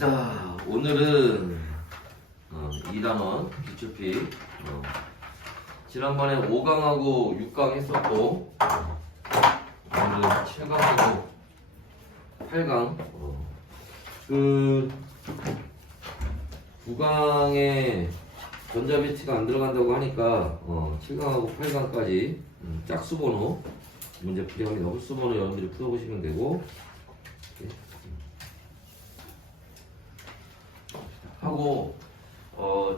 갑시다. 오늘은 2단원 기출피 지난번에 5강하고 6강 했었고 오늘은 7강하고 8강 그 9강에 전자배치가 안 들어간다고 하니까 7강하고 8강까지 짝수번호 문제 풀이합니다. 홀수번호 여러분들이 풀어보시면 되고 하고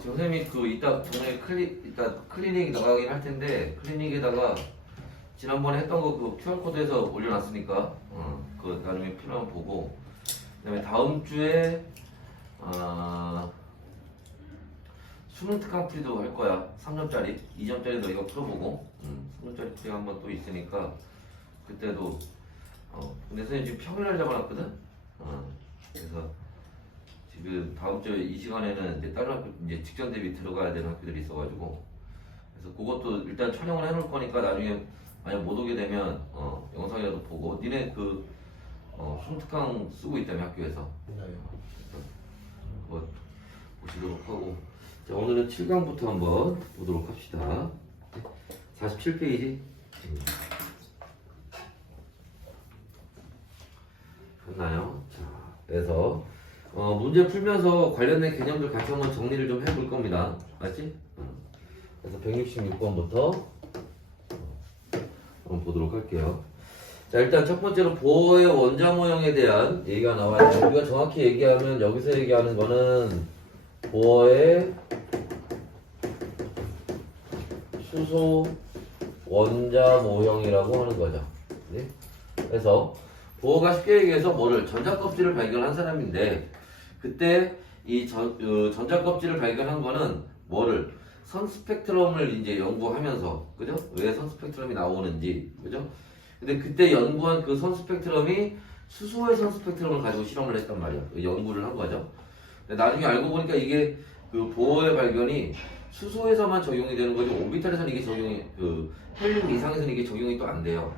지금 선생님이 그 이따 동네 이따 클리닉 나가긴 할 텐데 클리닉에다가 지난번에 했던 거 그 QR코드에서 올려놨으니까 그 나중에 필요하면 보고 그다음에 다음 주에 수능 특강 풀이도 할 거야. 3점짜리 2점짜리도 이거 풀어보고 3점짜리 풀이 한번 또 있으니까 그때도 근데 선생님 지금 평일날 잡아놨거든. 그래서 지금 다음 주 이 시간에는 이제 다른 학교 이제 직전 대비 들어가야 되는 학교들이 있어가지고 그래서 그것도 일단 촬영을 해놓을 거니까 나중에 만약 못 오게 되면 영상이라도 보고 니네 그 수능특강 쓰고 있다며 학교에서 그거 보시도록 하고 자 오늘은 7강부터 한번 보도록 합시다. 47페이지 됐나요? 자 그래서 문제 풀면서 관련된 개념들 같이 한번 정리를 좀 해볼 겁니다. 맞지? 그래서 166번부터 한번 보도록 할게요. 자, 일단 첫 번째로 보어의 원자 모형에 대한 얘기가 나와요. 우리가 정확히 얘기하면 여기서 얘기하는 거는 보어의 수소 원자 모형이라고 하는 거죠. 네? 그래서 보어가 쉽게 얘기해서 뭐를 전자껍질을 발견한 사람인데 그때 이 전자껍질을 발견한 거는 뭐를 선 스펙트럼을 이제 연구하면서 그죠? 왜 선 스펙트럼이 나오는지 그죠? 근데 그때 연구한 그 선 스펙트럼이 수소의 선 스펙트럼을 가지고 실험을 했단 말이야. 연구를 한 거죠. 근데 나중에 알고 보니까 이게 그 보어의 발견이 수소에서만 적용이 되는 거지 오비탈에서는 이게 적용이 그 헬륨 이상에서는 이게 적용이 또 안 돼요.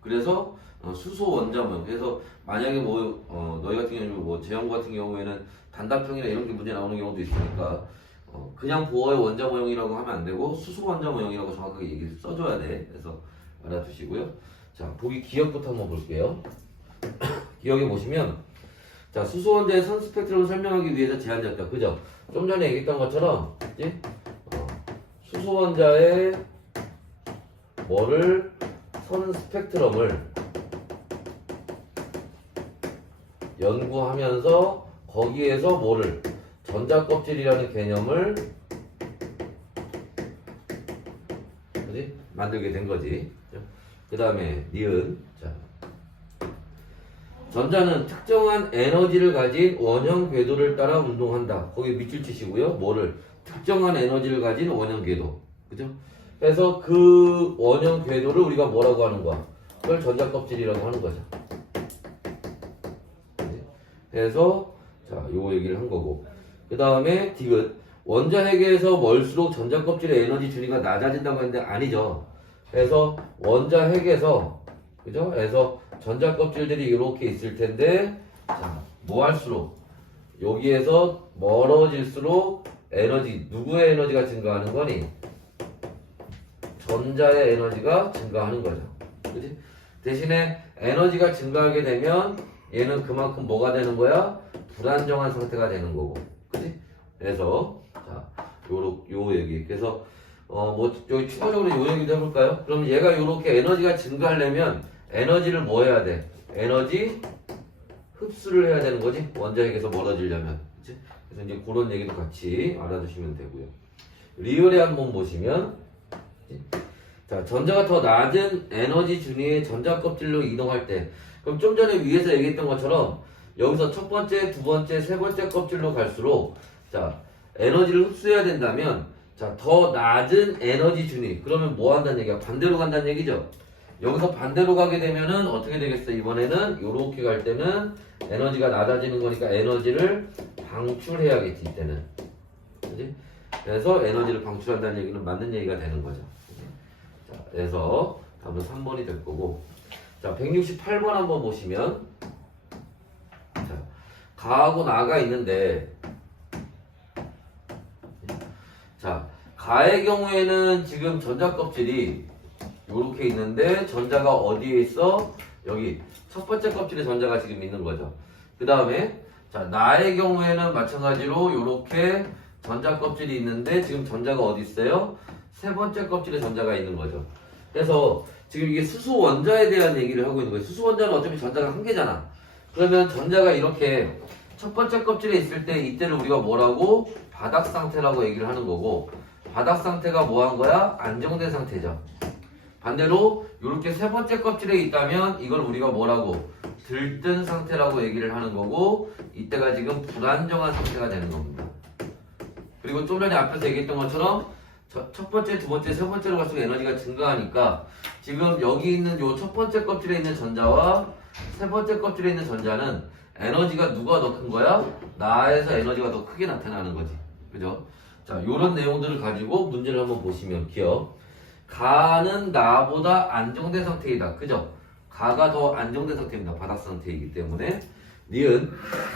그래서 수소 원자 모형. 그래서 만약에 너희 같은 경우는 뭐 재연구 같은 경우에는 단답형이나 이런 게 문제 나오는 경우도 있으니까 그냥 보어의 원자 모형이라고 하면 안 되고 수소 원자 모형이라고 정확하게 얘기를 써줘야 돼. 그래서 알아두시고요. 자 보기 기억부터 한번 볼게요. 기억해 보시면 자 수소 원자의 선 스펙트럼을 설명하기 위해서 제한되었다. 그죠? 좀 전에 얘기했던 것처럼 그치? 수소 원자의 뭐를 선 스펙트럼을 연구하면서 거기에서 뭐를 전자껍질이라는 개념을 그지? 만들게 된 거지. 그 다음에 니은 자 전자는 특정한 에너지를 가진 원형 궤도를 따라 운동한다. 거기 밑줄 치시고요. 뭐를 특정한 에너지를 가진 원형 궤도 그죠? 그래서 그 원형 궤도를 우리가 뭐라고 하는 거야? 그걸 전자껍질이라고 하는 거죠. 그래서 자, 요 얘기를 한 거고. 그 다음에 디귿 원자 핵에서 멀수록 전자껍질의 에너지 준위가 낮아진다고 했는데 아니죠. 그래서 원자 핵에서 그죠? 그래서 전자껍질들이 이렇게 있을 텐데 자, 뭐 할수록 여기에서 멀어질수록 에너지 누구의 에너지가 증가하는 거니? 전자의 에너지가 증가하는 거죠. 그치? 대신에 에너지가 증가하게 되면 얘는 그만큼 뭐가 되는 거야? 불안정한 상태가 되는 거고. 그치? 그래서, 자, 요 얘기. 그래서, 여기 추가적으로 요 얘기도 해볼까요? 그럼 얘가 요렇게 에너지가 증가하려면 에너지를 뭐 해야 돼? 에너지 흡수를 해야 되는 거지? 원자핵에서 멀어지려면. 그치? 그래서 이제 그런 얘기도 같이 알아두시면 되고요. 리을에 한번 보시면, 자, 전자가 더 낮은 에너지 준위의 전자껍질로 이동할 때 그럼 좀 전에 위에서 얘기했던 것처럼 여기서 첫 번째, 두 번째, 세 번째 껍질로 갈수록 자, 에너지를 흡수해야 된다면 자, 더 낮은 에너지 준위 그러면 뭐 한다는 얘기야? 반대로 간다는 얘기죠. 여기서 반대로 가게 되면은 어떻게 되겠어? 이번에는 요렇게 갈 때는 에너지가 낮아지는 거니까 에너지를 방출해야겠지 이때는. 그치? 그래서 에너지를 방출한다는 얘기는 맞는 얘기가 되는 거죠. 자, 그래서 답은 3번이 될 거고 자 168번 한번 보시면 자 가하고 나가 있는데, 자, 가의 경우에는 지금 전자 껍질이 요렇게 있는데 전자가 어디에 있어? 여기 첫 번째 껍질에 전자가 지금 있는 거죠. 그 다음에 자, 나의 경우에는 마찬가지로 요렇게 전자 껍질이 있는데 지금 전자가 어디 있어요? 세 번째 껍질에 전자가 있는 거죠. 그래서 지금 이게 수소 원자에 대한 얘기를 하고 있는 거예요. 수소 원자는 어차피 전자가 한 개잖아. 그러면 전자가 이렇게 첫 번째 껍질에 있을 때 이때를 우리가 뭐라고? 바닥 상태라고 얘기를 하는 거고, 바닥 상태가 뭐 한 거야? 안정된 상태죠. 반대로 이렇게 세 번째 껍질에 있다면 이걸 우리가 뭐라고? 들뜬 상태라고 얘기를 하는 거고, 이때가 지금 불안정한 상태가 되는 겁니다. 그리고 좀 전에 앞에서 얘기했던 것처럼 첫 번째, 두 번째, 세 번째로 갈수록 에너지가 증가하니까 지금 여기 있는 요 첫 번째 껍질에 있는 전자와 세 번째 껍질에 있는 전자는 에너지가 누가 더 큰 거야? 나에서 에너지가 더 크게 나타나는 거지. 그죠? 자, 요런 내용들을 가지고 문제를 한번 보시면 기억. 가는 나보다 안정된 상태이다. 그죠? 가가 더 안정된 상태입니다. 바닥 상태이기 때문에. 니은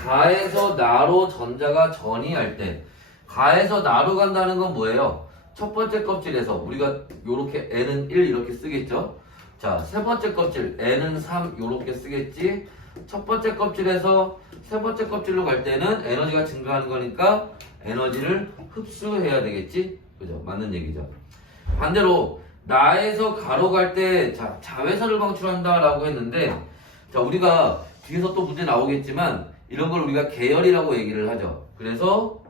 가에서 나로 전자가 전이할 때, 가에서 나로 간다는 건 뭐예요? 첫 번째 껍질에서 우리가 요렇게 n은 1 이렇게 쓰겠죠? 자, 세 번째 껍질 n은 3 요렇게 쓰겠지? 첫 번째 껍질에서 세 번째 껍질로 갈 때는 에너지가 증가하는 거니까 에너지를 흡수해야 되겠지? 그죠? 맞는 얘기죠. 반대로 나에서 가로 갈 때 자외선을 방출한다 라고 했는데, 자, 우리가 뒤에서 또 문제 나오겠지만 이런 걸 우리가 계열이라고 얘기를 하죠. 그래서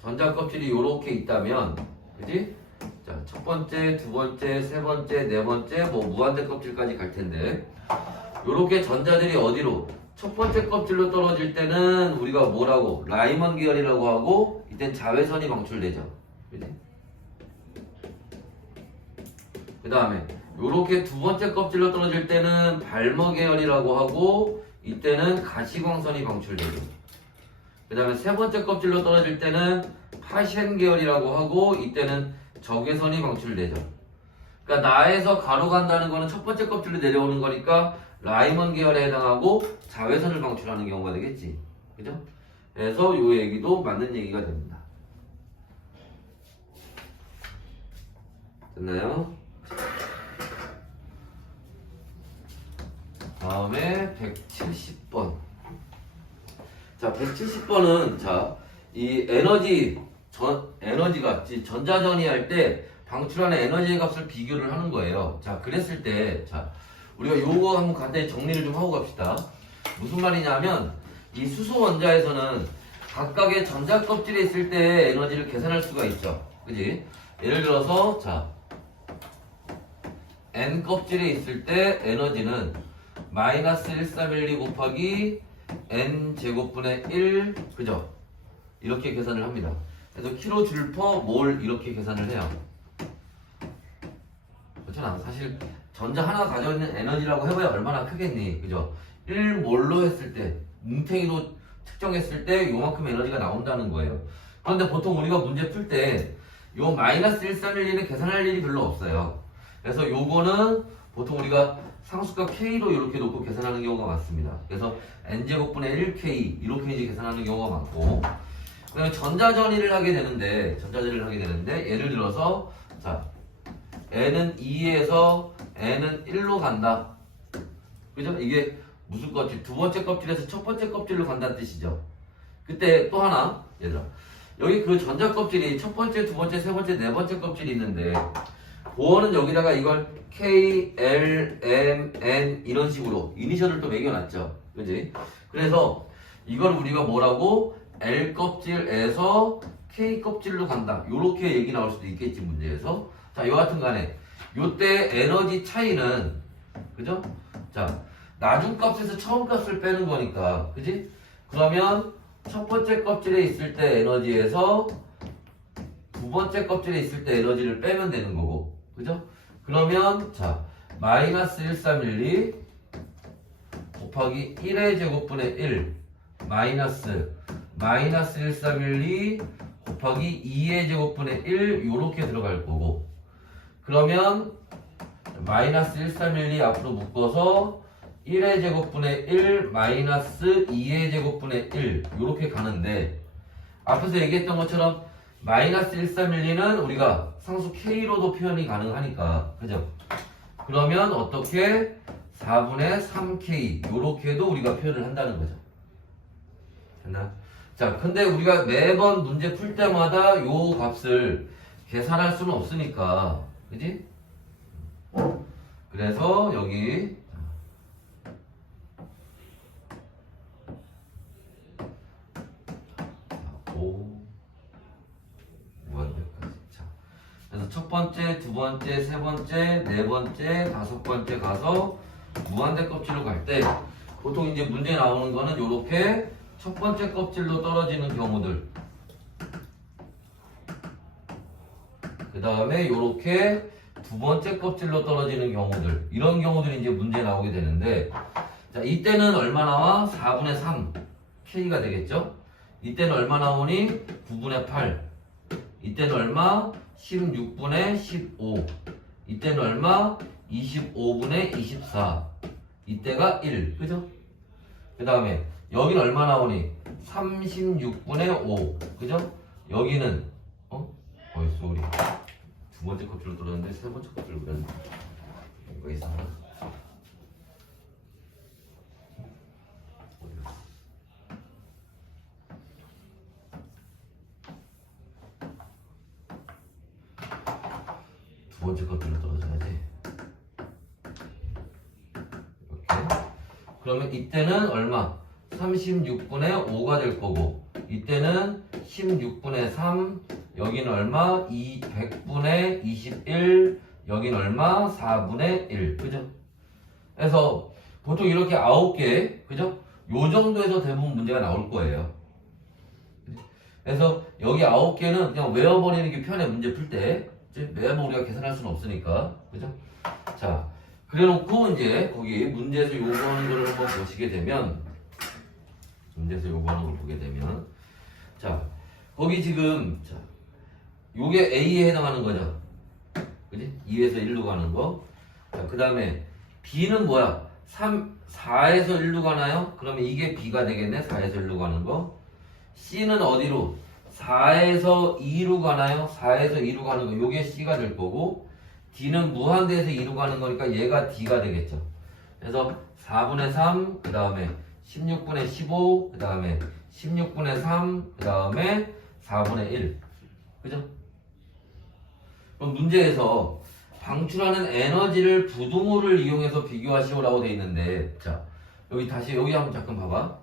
전자 껍질이 요렇게 있다면, 그지? 자, 첫 번째, 두 번째, 세 번째, 네 번째, 뭐 무한대 껍질까지 갈 텐데, 요렇게 전자들이 어디로? 첫 번째 껍질로 떨어질 때는 우리가 뭐라고? 라이먼 계열이라고 하고, 이땐 자외선이 방출되죠. 그지? 그 다음에 요렇게 두 번째 껍질로 떨어질 때는 발머 계열이라고 하고, 이때는 가시광선이 방출되죠. 그 다음에 세 번째 껍질로 떨어질 때는 파셴 계열이라고 하고, 이때는 적외선이 방출되죠. 그러니까 나에서 가로 간다는 거는 첫 번째 껍질로 내려오는 거니까 라이먼 계열에 해당하고 자외선을 방출하는 경우가 되겠지. 그죠? 그래서 요 얘기도 맞는 얘기가 됩니다. 됐나요? 다음에 170번. 자, 170번은 자, 이 에너지가 전자전이 할 때 방출하는 에너지의 값을 비교를 하는 거예요. 자, 그랬을 때 자, 우리가 요거 한번 간단히 정리를 좀 하고 갑시다. 무슨 말이냐면 이 수소 원자에서는 각각의 전자 껍질에 있을 때 에너지를 계산할 수가 있죠. 그지? 예를 들어서 자, N 껍질에 있을 때 에너지는 마이너스 1312 곱하기 N 제곱분의 1, 그죠? 이렇게 계산을 합니다. 그래서 킬로줄 퍼 몰 이렇게 계산을 해요. 그렇잖아. 사실 전자 하나 가지고 있는 에너지라고 해봐야 얼마나 크겠니? 그죠? 1몰로 했을 때, 뭉탱이로 측정했을 때 요만큼 에너지가 나온다는 거예요. 그런데 보통 우리가 문제 풀 때 요 마이너스 1312는 계산할 일이 별로 없어요. 그래서 요거는 보통 우리가 상수값 K로 이렇게 놓고 계산하는 경우가 많습니다. 그래서 N제곱분의 1K 이렇게 이제 계산하는 경우가 많고, 그다음에 전자전이를 하게 되는데 예를 들어서 자, N은 2에서 N은 1로 간다. 그죠? 이게 무슨 껍질? 두 번째 껍질에서 첫 번째 껍질로 간다는 뜻이죠. 그때 또 하나, 얘들아. 여기 그 전자 껍질이 첫 번째, 두 번째, 세 번째, 네 번째 껍질이 있는데, 보어는 여기다가 이걸 K, L, M, N 이런 식으로 이니셜을 또 매겨놨죠. 그지? 그래서 이걸 우리가 뭐라고? L 껍질에서 K 껍질로 간다. 요렇게 얘기 나올 수도 있겠지, 문제에서. 자, 여하튼 간에 요때 에너지 차이는, 그죠? 자, 나중 값에서 처음 값을 빼는 거니까, 그지? 그러면 첫 번째 껍질에 있을 때 에너지에서 두 번째 껍질에 있을 때 에너지를 빼면 되는 거고, 그죠? 그러면 자, 마이너스 1312 곱하기 1의 제곱분의 1 마이너스 1312 곱하기 2의 제곱분의 1 요렇게 들어갈 거고, 그러면 마이너스 1312 앞으로 묶어서 1의 제곱분의 1 마이너스 2의 제곱분의 1 이렇게 가는데 앞에서 얘기했던 것처럼 마이너스 1312는 우리가 상수 K로도 표현이 가능하니까 그죠? 그러면 어떻게 4분의 3K 요렇게도 우리가 표현을 한다는 거죠. 됐나? 자, 근데 우리가 매번 문제 풀 때마다 요 값을 계산할 수는 없으니까 그지? 그래서 여기 무한대까지. 자, 그래서 첫 번째, 두 번째, 세 번째, 네 번째, 다섯 번째 가서 무한대 껍질로 갈 때 보통 이제 문제 나오는 거는 요렇게 첫 번째 껍질로 떨어지는 경우들, 그 다음에 요렇게 두 번째 껍질로 떨어지는 경우들, 이런 경우들이 이제 문제 나오게 되는데, 자, 이때는 얼마 나와? 4분의 3 K가 되겠죠? 이때는 얼마 나오니? 9분의 8. 이때는 얼마? 16분의 15. 이때는 얼마? 25분의 24. 이때가 1. 그죠? 그 다음에 여기는 얼마 나오니? 36분의 5. 그죠? 여기는 어딨어 우리 두 번째 껍질로 떨어졌는데 세 번째 껍질로 그렸네. 이거 이상하다. 두 번째 껍질로 떨어져야지. 이렇게. 그러면 이때는 얼마? 36분의 5가 될 거고, 이때는 16분의 3, 여기는 얼마? 100분의 21, 여기는 얼마? 4분의 1. 그죠? 그래서 보통 이렇게 9개, 그죠? 요 정도에서 대부분 문제가 나올 거예요. 그래서 여기 9개는 그냥 외워버리는 게 편해, 문제 풀 때. 매번 우리가 계산할 수는 없으니까. 그죠? 자, 그래 놓고 이제 거기 문제에서 요구하는 걸 한번 보시게 되면, 문제에서 요구하는 걸 보게 되면, 자, 거기 지금, 자, 요게 A에 해당하는 거죠. 그지? 2에서 1로 가는 거. 자, 그 다음에 B는 뭐야? 4에서 1로 가나요? 그러면 이게 B가 되겠네. 4에서 1로 가는 거. C는 어디로? 4에서 2로 가나요? 4에서 2로 가는 거. 요게 C가 될 거고, D는 무한대에서 2로 가는 거니까 얘가 D가 되겠죠. 그래서 4분의 3, 그 다음에 16분의 15, 그 다음에 16분의 3, 그 다음에 4분의 1. 그죠? 그럼 문제에서 방출하는 에너지를 부등호를 이용해서 비교하시오라고 돼 있는데, 자, 여기 다시, 여기 한번 잠깐 봐봐.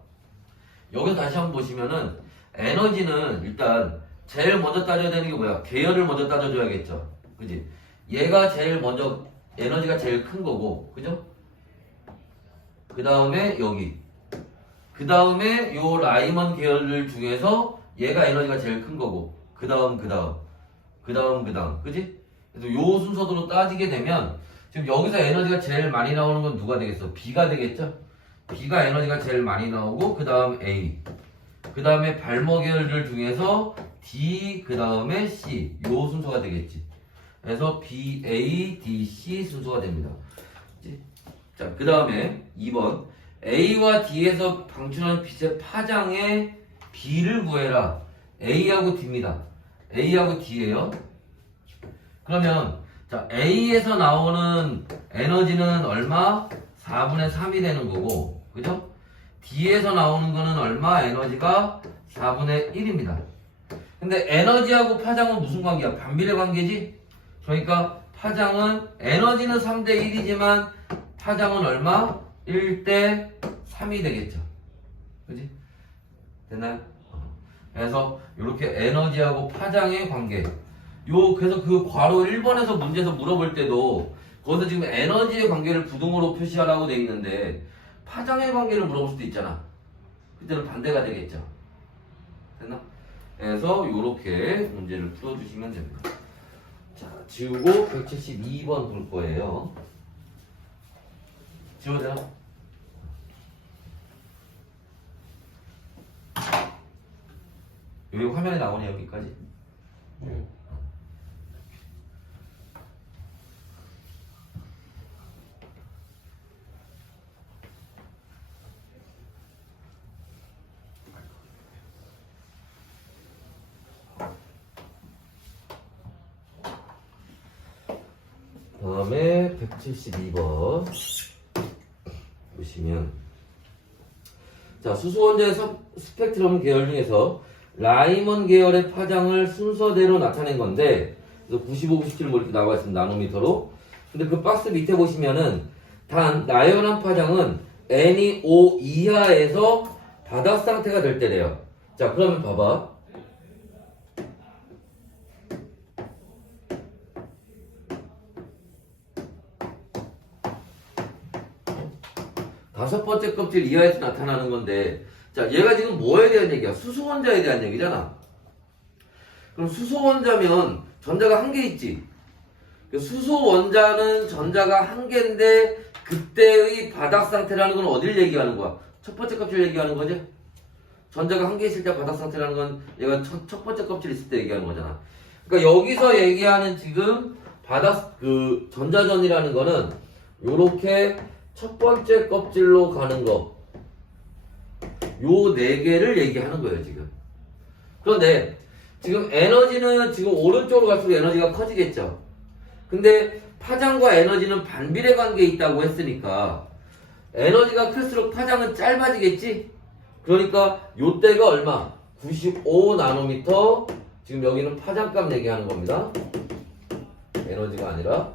여기 다시 한번 보시면은, 에너지는 일단 제일 먼저 따져야 되는 게 뭐야? 계열을 먼저 따져줘야겠죠. 그지? 얘가 제일 먼저, 에너지가 제일 큰 거고, 그죠? 그 다음에 여기. 그 다음에 요 라이먼 계열들 중에서 얘가 에너지가 제일 큰 거고, 그 다음. 그지? 그래서 요 순서대로 따지게 되면, 지금 여기서 에너지가 제일 많이 나오는 건 누가 되겠어? B가 되겠죠? B가 에너지가 제일 많이 나오고, 그 다음 A. 그 다음에 발모 계열들 중에서 D, 그 다음에 C. 요 순서가 되겠지. 그래서 B, A, D, C 순서가 됩니다. 자, 그 다음에 2번. A와 D에서 방출하는 빛의 파장의 B를 구해라. A하고 D입니다. A하고 D예요. 그러면 자, A에서 나오는 에너지는 얼마? 4분의 3이 되는 거고, 그죠? D에서 나오는 거는 얼마? 에너지가 4분의 1입니다. 근데 에너지하고 파장은 무슨 관계야? 반비례 관계지? 그러니까 파장은 에너지는 3대 1이지만 파장은 얼마? 1대 3이 되겠죠. 그지? 됐나요? 그래서 이렇게 에너지하고 파장의 관계. 그래서 그 괄호 1번에서 문제에서 물어볼 때도 거기서 지금 에너지의 관계를 부등호로 표시하라고 돼 있는데 파장의 관계를 물어볼 수도 있잖아. 그때는 반대가 되겠죠. 됐나? 그래서 이렇게 문제를 풀어주시면 됩니다. 자, 지우고 172번 볼 거예요. 지워도 되나? 여기 화면에 나오네, 여기까지? 네. 172번 보시면 자 수소원자의 스펙트럼 계열 중에서 라이먼 계열의 파장을 순서대로 나타낸 건데 그래서 95, 97 뭐 이렇게 나와 있습니다. 나노미터로. 근데 그 박스 밑에 보시면은 단 나열한 파장은 N이 5 이하에서 바닥 상태가 될 때래요. 자 그러면 봐봐. 다섯 번째 껍질 이하에서 나타나는 건데 자 얘가 지금 뭐에 대한 얘기야? 수소원자에 대한 얘기잖아. 그럼 수소원자면 전자가 한 개 있지. 수소원자는 전자가 한 개인데 그때의 바닥 상태라는 건 어딜 얘기하는 거야? 첫 번째 껍질 얘기하는 거지? 전자가 한 개 있을 때 바닥 상태라는 건 얘가 첫 번째 껍질 있을 때 얘기하는 거잖아. 그러니까 여기서 얘기하는 지금 바닥 그 전자전이라는 거는 요렇게 첫 번째 껍질로 가는 거. 요 네 개를 얘기하는 거예요, 지금. 그런데 지금 에너지는 지금 오른쪽으로 갈수록 에너지가 커지겠죠. 근데 파장과 에너지는 반비례 관계에 있다고 했으니까 에너지가 클수록 파장은 짧아지겠지? 그러니까 요때가 얼마? 95 나노미터. 지금 여기는 파장값 얘기하는 겁니다. 에너지가 아니라.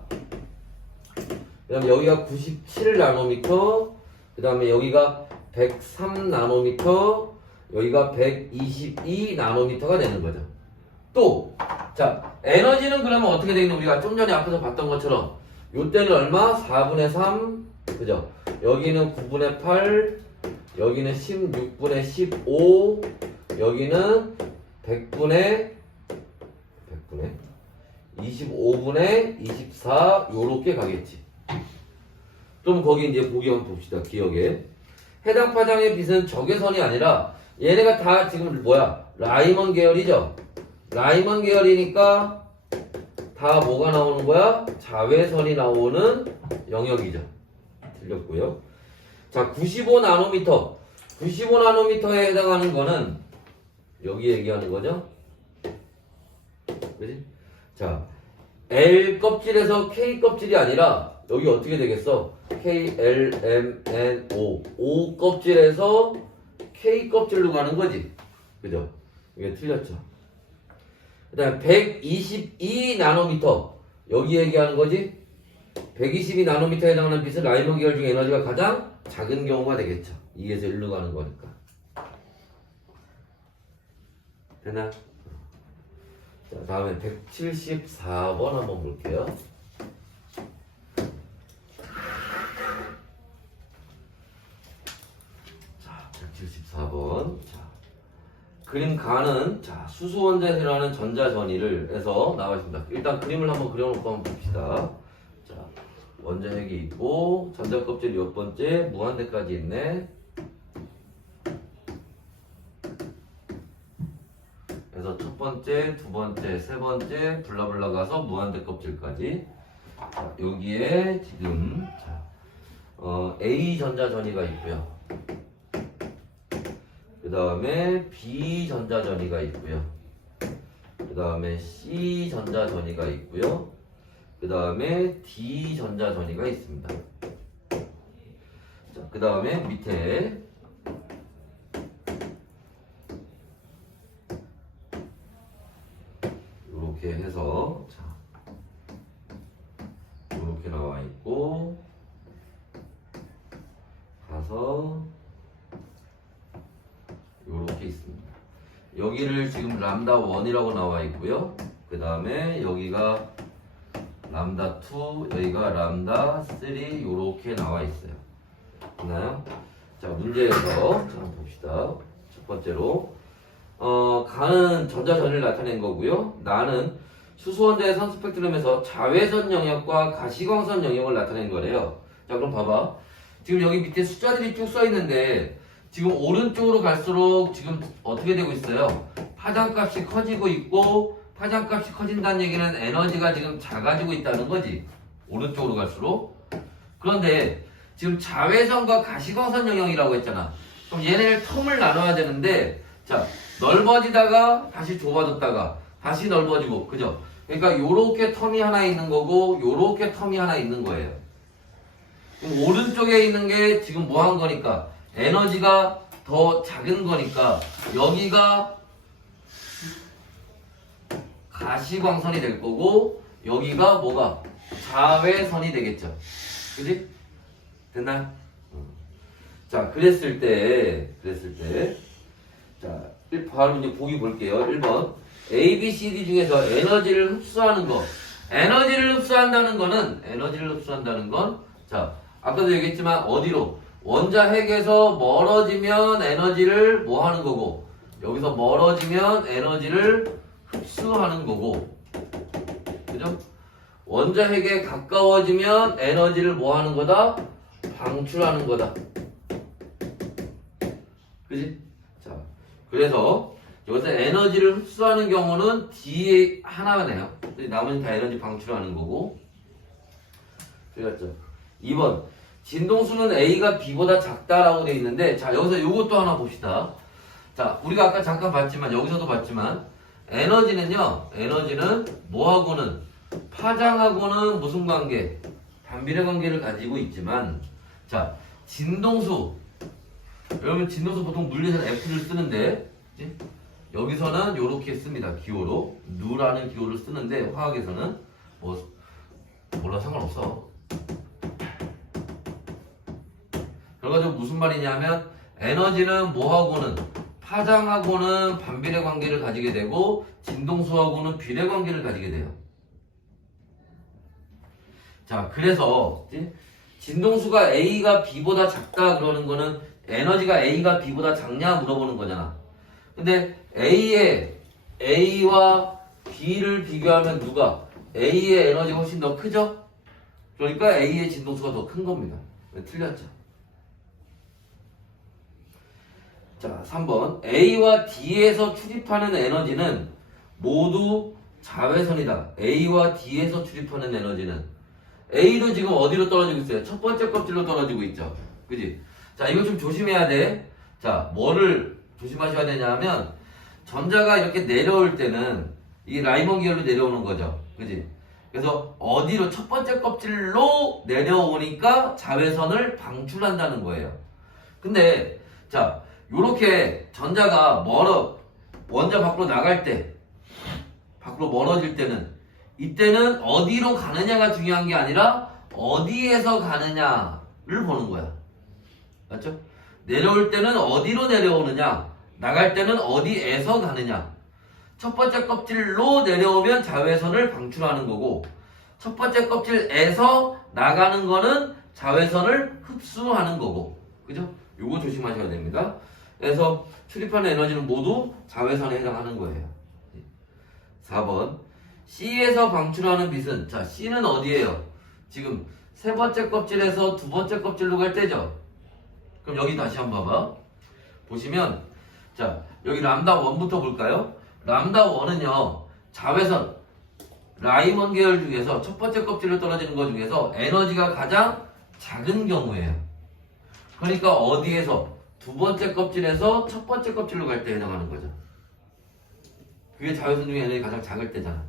그 다음에 여기가 97 나노미터. 그 다음에 여기가 103 나노미터. 여기가 122 나노미터가 되는 거죠. 또, 자, 에너지는 그러면 어떻게 되겠냐? 우리가 좀 전에 앞에서 봤던 것처럼 요때는 얼마? 4분의 3. 그죠? 여기는 9분의 8. 여기는 16분의 15. 여기는 100분의 25분의 24. 요렇게 가겠지. 그럼 거기 이제 보기 한번 봅시다. 기억에. 해당 파장의 빛은 적외선이 아니라 얘네가 다 지금 뭐야? 라이먼 계열이죠? 라이먼 계열이니까 다 뭐가 나오는 거야? 자외선이 나오는 영역이죠. 틀렸고요. 자, 95 나노미터. 95 나노미터에 해당하는 거는 여기 얘기하는 거죠? 그지? 자, L 껍질에서 K 껍질이 아니라 여기 어떻게 되겠어? K, L, M, N, O. O 껍질에서 K 껍질로 가는 거지. 그죠? 이게 틀렸죠. 그 다음에 122 나노미터. 여기 얘기하는 거지. 122 나노미터에 해당하는 빛은 라이먼 계열 중 에너지가 가장 작은 경우가 되겠죠. 2에서 1로 가는 거니까. 됐나? 자, 다음에 174번 한번 볼게요. 자, 174번. 자, 그림 가는, 자, 수소원자에서 전자전이를 해서 나와 있습니다. 일단 그림을 한번 그려놓고 한번 봅시다. 자, 원자핵이 있고, 전자껍질 몇 번째, 무한대까지 있네. 그래서 첫 번째, 두 번째, 세 번째, 블라블라 가서 무한대 껍질까지. 자, 여기에 지금, 자, A 전자전이가 있고요. 그 다음에 B 전자전이가 있고요. 그 다음에 C 전자전이가 있고요. 그 다음에 D 전자전이가 있습니다. 자, 그 다음에 밑에 이렇게 해서 자, 이렇게 나와 있고 가서 이렇게 있습니다. 여기를 지금 람다 1이라고 나와 있고요. 그 다음에 여기가 람다 2, 여기가 람다 3 이렇게 나와 있어요. 됐나요? 자, 문제에서 자, 한번 봅시다. 첫 번째로 가는 전자전을 나타낸 거고요. 나는 수소원자의 선 스펙트럼에서 자외선 영역과 가시광선 영역을 나타낸 거래요. 자, 그럼 봐봐. 지금 여기 밑에 숫자들이 쭉 써 있는데 지금 오른쪽으로 갈수록 지금 어떻게 되고 있어요? 파장값이 커지고 있고, 파장값이 커진다는 얘기는 에너지가 지금 작아지고 있다는 거지. 오른쪽으로 갈수록. 그런데 지금 자외선과 가시광선 영역이라고 했잖아. 그럼 얘네를 텀을 나눠야 되는데, 자, 넓어지다가 다시 좁아졌다가 다시 넓어지고, 그죠? 그러니까 요렇게 텀이 하나 있는 거고 요렇게 텀이 하나 있는 거예요. 그럼 오른쪽에 있는 게 지금 뭐 한 거니까 에너지가 더 작은 거니까 여기가 가시광선이 될 거고 여기가 뭐가 자외선이 되겠죠. 그지? 됐나요? 자, 그랬을 때 자, 바로 이제 보기 볼게요. 1번 A, B, C, D 중에서 에너지를 흡수하는 거. 에너지를 흡수한다는 건 자, 아까도 얘기했지만 어디로? 원자핵에서 멀어지면 에너지를 뭐 하는 거고 여기서 멀어지면 에너지를 흡수하는 거고 그죠? 원자핵에 가까워지면 에너지를 뭐 하는 거다? 방출하는 거다. 그지? 자, 그래서 여기서 에너지를 흡수하는 경우는 D에 하나네요. 나머지는 다 에너지 방출하는 거고. 그랬죠. 2번 진동수는 A가 B보다 작다라고 되어 있는데 자 여기서 이것도 하나 봅시다. 자 우리가 아까 잠깐 봤지만 여기서도 봤지만 에너지는 뭐하고는 파장하고는 무슨 관계? 반비례 관계를 가지고 있지만 자 진동수 여러분 진동수 보통 물리에서는 F를 쓰는데 그치? 여기서는 요렇게 씁니다. 기호로 누라는 기호를 쓰는데 화학에서는 몰라 상관없어. 그래가지고 무슨 말이냐면 에너지는 뭐하고는 파장하고는 반비례 관계를 가지게 되고 진동수하고는 비례 관계를 가지게 돼요. 자 그래서 진동수가 A가 B보다 작다 그러는 거는 에너지가 A가 B보다 작냐 물어보는 거잖아. 근데 A와 B를 비교하면 누가? A의 에너지가 훨씬 더 크죠? 그러니까 A의 진동수가 더 큰 겁니다. 틀렸죠? 자, 3번. A와 D에서 출입하는 에너지는 모두 자외선이다. A와 D에서 출입하는 에너지는. A도 지금 어디로 떨어지고 있어요? 첫 번째 껍질로 떨어지고 있죠. 그지? 자, 이거 좀 조심해야 돼. 자, 뭐를 조심하셔야 되냐면, 전자가 이렇게 내려올 때는 이 라이먼 기열로 내려오는 거죠. 그지? 그래서 어디로 첫 번째 껍질로 내려오니까 자외선을 방출한다는 거예요. 근데, 자, 요렇게 전자가 원자 밖으로 나갈 때, 밖으로 멀어질 때는, 이때는 어디로 가느냐가 중요한 게 아니라 어디에서 가느냐를 보는 거야. 맞죠? 내려올 때는 어디로 내려오느냐, 나갈 때는 어디에서 가느냐. 첫 번째 껍질로 내려오면 자외선을 방출하는 거고, 첫 번째 껍질에서 나가는 거는 자외선을 흡수하는 거고. 그죠? 요거 조심하셔야 됩니다. 그래서 출입하는 에너지는 모두 자외선에 해당하는 거예요. 4번 C에서 방출하는 빛은 자 C는 어디예요? 지금 세 번째 껍질에서 두 번째 껍질로 갈 때죠. 그럼 여기 다시 한번 봐봐. 보시면 자 여기 람다 1부터 볼까요? 람다 1은요 자외선 라이먼 계열 중에서 첫 번째 껍질로 떨어지는 것 중에서 에너지가 가장 작은 경우예요. 그러니까 어디에서? 두 번째 껍질에서 첫 번째 껍질로 갈 때 해당하는 거죠. 그게 자외선 중에 에너지 가장 작을 때잖아.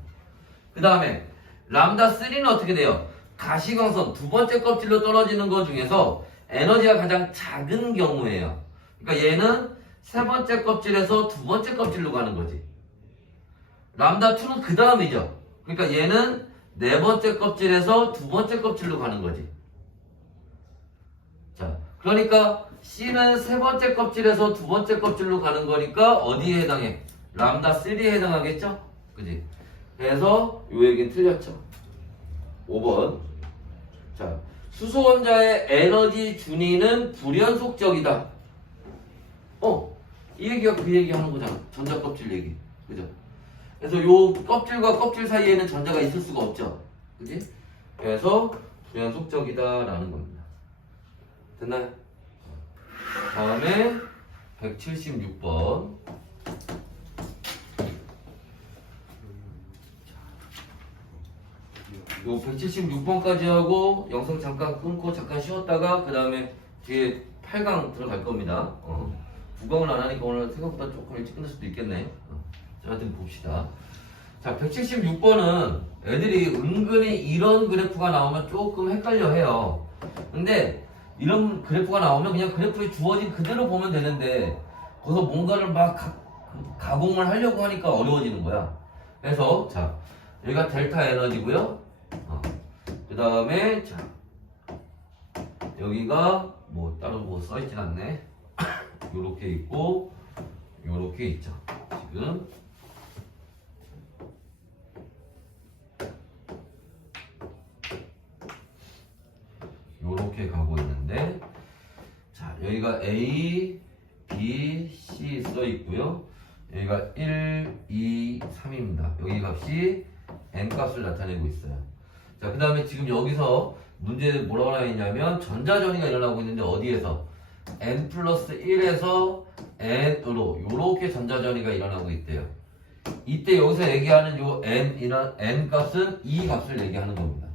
그 다음에 람다 3는 어떻게 돼요? 가시광선 두 번째 껍질로 떨어지는 것 중에서 에너지가 가장 작은 경우예요. 그러니까 얘는 세 번째 껍질에서 두 번째 껍질로 가는 거지. 람다 2는 그 다음이죠. 그러니까 얘는 네 번째 껍질에서 두 번째 껍질로 가는 거지. 자, 그러니까 C는 세 번째 껍질에서 두 번째 껍질로 가는 거니까 어디에 해당해? 람다 3에 해당하겠죠? 그지? 그래서 요 얘기는 틀렸죠. 5번. 자, 수소원자의 에너지 준위는 불연속적이다. 이 얘기가 그 얘기 하는 거잖아. 전자 껍질 얘기. 그죠? 그래서 요 껍질과 껍질 사이에는 전자가 있을 수가 없죠. 그지? 그래서 불연속적이다라는 겁니다. 됐나요? 다음에 176번. 요 176번까지 하고 영상 잠깐 끊고 잠깐 쉬었다가 그 다음에 뒤에 8강 들어갈 겁니다. 9강은 안 하니까 오늘 생각보다 조금 일찍 끝날 수도 있겠네. 자, 하여튼 봅시다. 자, 176번은 애들이 은근히 이런 그래프가 나오면 조금 헷갈려 해요. 근데 이런 그래프가 나오면 그냥 그래프에 주어진 그대로 보면 되는데 거기서 뭔가를 막 가공을 하려고 하니까 어려워지는 거야. 그래서 자, 여기가 델타 에너지고요. 그 다음에 자, 여기가 뭐 따로 뭐 써있진 않네. 요렇게 있고 요렇게 있죠. 지금 요렇게 가고 있는데, 자, 여기가 A, B, C 써 있고요. 여기가 1, 2, 3입니다. 여기 값이 n 값을 나타내고 있어요. 자, 그 다음에 지금 여기서 문제에 뭐라고 나와 있냐면 전자전이가 일어나고 있는데 어디에서? n 플러스 1에서 n으로 요렇게 전자전이가 일어나고 있대요. 이때 여기서 얘기하는 요 n 값은 이 값을 얘기하는 겁니다.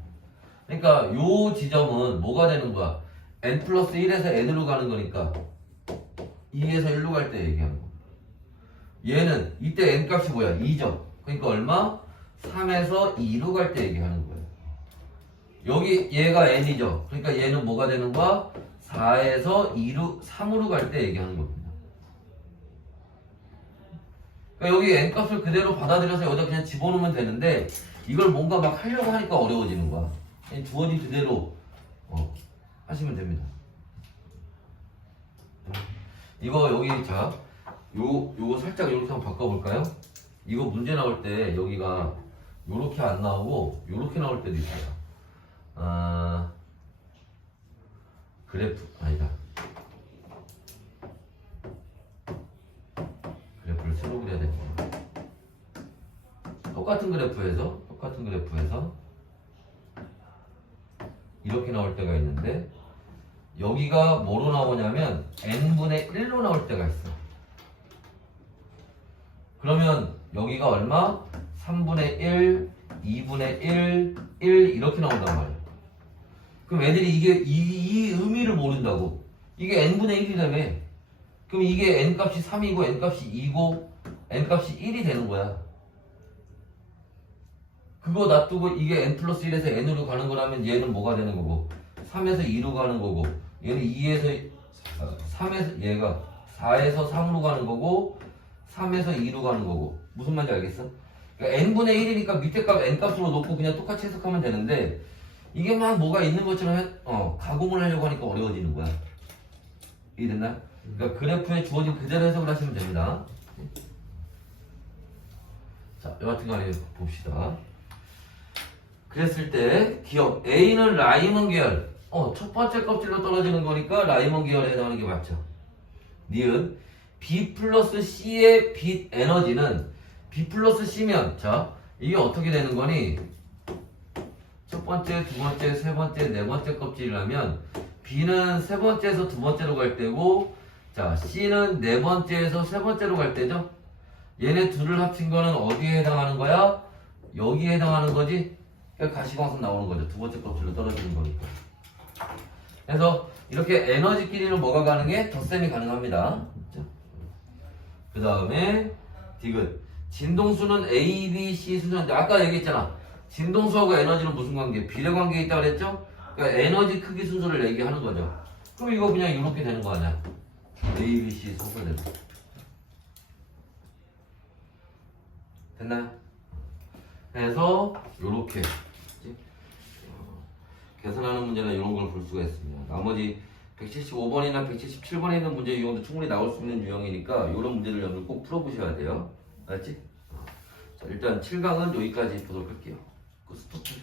그러니까 요 지점은 뭐가 되는 거야? n 플러스 1에서 n으로 가는 거니까 2에서 1로 갈 때 얘기하는 거야. 얘는 이때 n 값이 뭐야? 2죠. 그러니까 얼마? 3에서 2로 갈 때 얘기하는 거예요. 여기 얘가 n이죠. 그러니까 얘는 뭐가 되는 거야? 4에서 3으로 갈 때 얘기하는 겁니다. 그러니까 여기 n 값을 그대로 받아들여서 여기다 그냥 집어넣으면 되는데 이걸 뭔가 막 하려고 하니까 어려워지는 거야. 주어진 그대로 하시면 됩니다. 이거 여기 자, 요거 살짝 이렇게 한번 바꿔볼까요? 이거 문제 나올 때 여기가 요렇게 안 나오고 요렇게 나올 때도 있어요. 그래프 아니다. 그래프를 새로 그려야 됩니다. 똑같은 그래프에서 이렇게 나올 때가 있는데 여기가 뭐로 나오냐면 n분의 1로 나올 때가 있어. 그러면 여기가 얼마? 3분의 1, 2분의 1, 1 이렇게 나온단 말이야. 그럼 애들이 이 의미를 모른다고. 이게 n분의 1이라며. 그럼 이게 n값이 3이고 n값이 2고 n값이 1이 되는 거야. 그거 놔두고 이게 n 플러스 1에서 n으로 가는 거라면 얘는 뭐가 되는 거고 3에서 2로 가는 거고 얘는 2에서 3에서 얘가 4에서 3으로 가는 거고 3에서 2로 가는 거고. 무슨 말인지 알겠어? 그러니까 n분의 1이니까 밑에 값 n값으로 놓고 그냥 똑같이 해석하면 되는데 이게 막 뭐가 있는 것처럼 가공을 하려고 하니까 어려워지는 거야. 이해됐나? 그러니까 그래프에 주어진 그대로 해석을 하시면 됩니다. 자, 여하튼간에 봅시다. 그랬을 때 기억 A는 라이먼 계열. 첫 번째 껍질로 떨어지는 거니까 라이먼 계열에 해당하는 게 맞죠. 니은 B 플러스 C의 빛 에너지는 B 플러스 C면 자 이게 어떻게 되는 거니? 첫 번째, 두 번째, 세 번째, 네 번째 껍질이라면 B는 세 번째에서 두 번째로 갈 때고 자 C는 네 번째에서 세 번째로 갈 때죠. 얘네 둘을 합친 거는 어디에 해당하는 거야? 여기에 해당하는 거지. 가시광선 나오는 거죠. 두 번째 껍질로 떨어지는 거니까. 그래서 이렇게 에너지끼리는 뭐가 가능해? 덧셈이 가능합니다. 그 다음에 디귿 진동수는 A, B, C 순서인데 아까 얘기했잖아. 진동수하고 에너지는 무슨 관계? 비례 관계에 있다고 그랬죠? 그러니까 에너지 크기 순서를 얘기하는 거죠. 그럼 이거 그냥 이렇게 되는 거 아니야? A, B, C 순서대로. 됐나요? 그래서 요렇게 계산하는 문제는 이런 걸 볼 수가 있습니다. 나머지 175번이나 177번에 있는 문제 유형도 충분히 나올 수 있는 유형이니까 이런 문제를 여러분 꼭 풀어보셔야 돼요. 알았지? 자, 일단 7강은 여기까지 보도록 할게요. 스톱해줘.